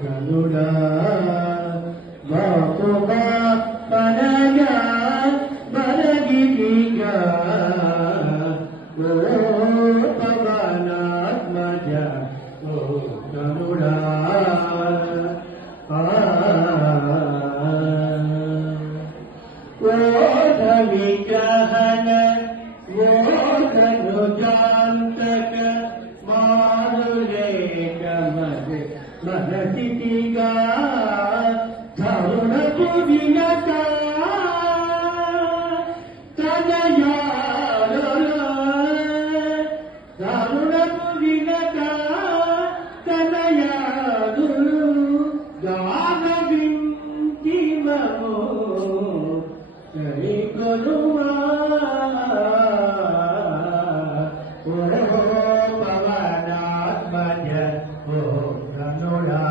కనుడా బాపుగా పనగా బరగిగా ఓ పవనాత్మజ ఓ కనుడా ఓ ధవిగ్రహణ ఓ ధనుజాంతక మారులేక మహతిగా తరుణపు వినత తరుణపు వినత తనయాదులు గాన వింటిమము కరికొనుమా ఓ పవనాత్మజ ఓ కనుడా